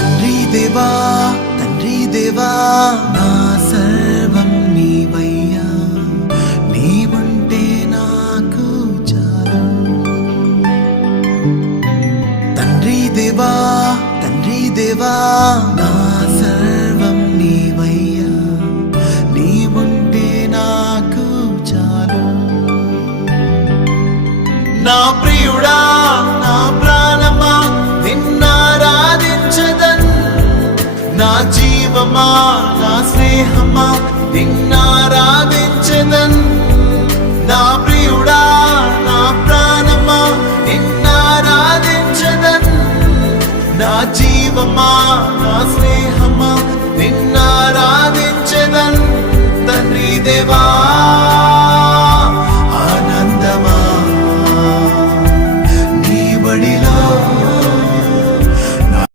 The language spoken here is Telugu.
తండ్రి దేవా నా సర్వం నీవయ్యా, నీవుంటే నాకు చాలు. తండ్రి దేవా నా సర్వం నీవయ్యా, నీవుంటే నాకు చాలు. నా ప్రియుడా నా ప్రాణమా నిన్నారాధించదన్, నా జీవమా నా స్నేహమా నిన్నారాధించదన్. నా ప్రియుడా నా ప్రాణమా నిన్నారాధించదన్, నా జీవమా నా స్నేహమా నిన్నారాధించదన్. తండ్రి దేవా